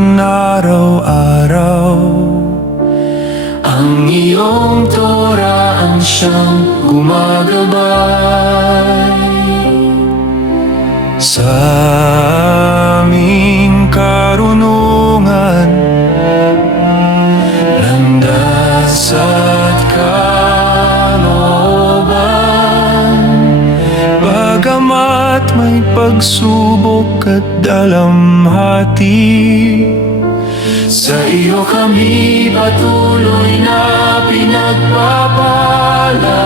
namin araw-araw. Ang iyong turaan siyang gumagabay sa aming karunungan, landas at kalooban. Bagamat may pagsubok at dalamhati, sa iyo kami patuloy na pinagpapala.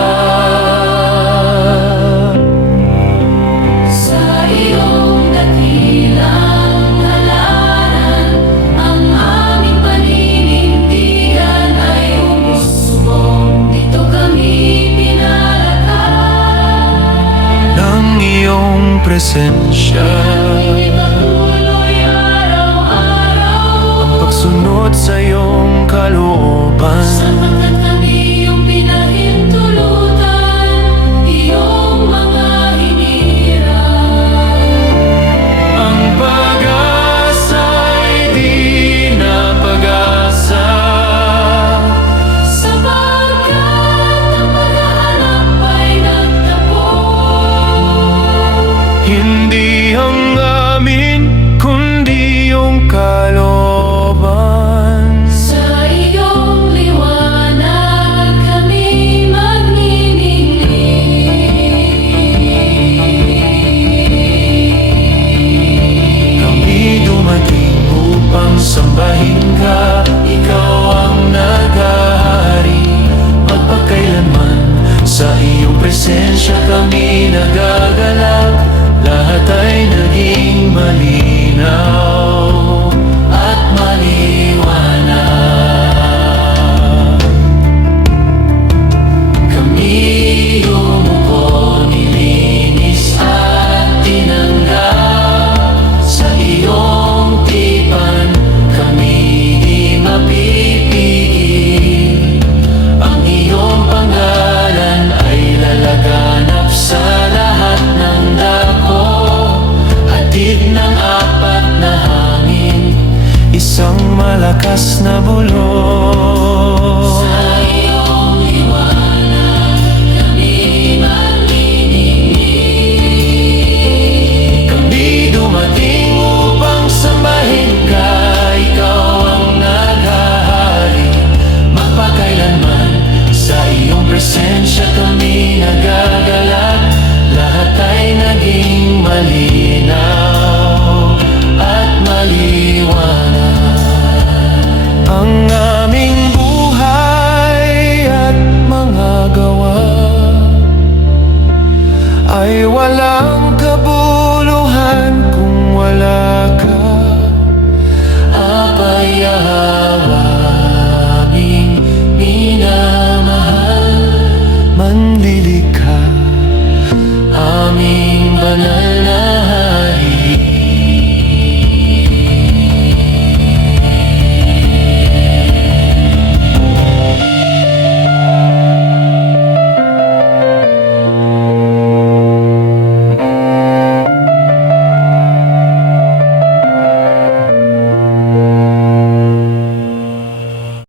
Sa iyong dakilang halaran, ang aming paninindigan ay umusubok. Dito kami pinalakad Ng iyong presensya, patuloy araw-araw. pagsunod sa iyong kalooban. Sapagkat kami iyong pinahintulutan, iyong mga hinirang. Ang pag-asa'y di na pag-asa, Sapagkat ang paghahanap ay nagtapos. hindi ang amin, kundi yung kalooban. Sa iyong liwanag kami magniningning. Kami dumating upang sambahin ka, ikaw ang naghahari magpakailanman. Sa iyong presensya kami nagagalak, lahat ay naging malinaw at maliwanag. Kami yumuko, nilinis at tinanggap sa iyong tipan. Kami di mapipigil, ang iyong pangalan ay lalaganap sa lahat ng dako. Hatid ng apat na hangin, isang malakas na bulong.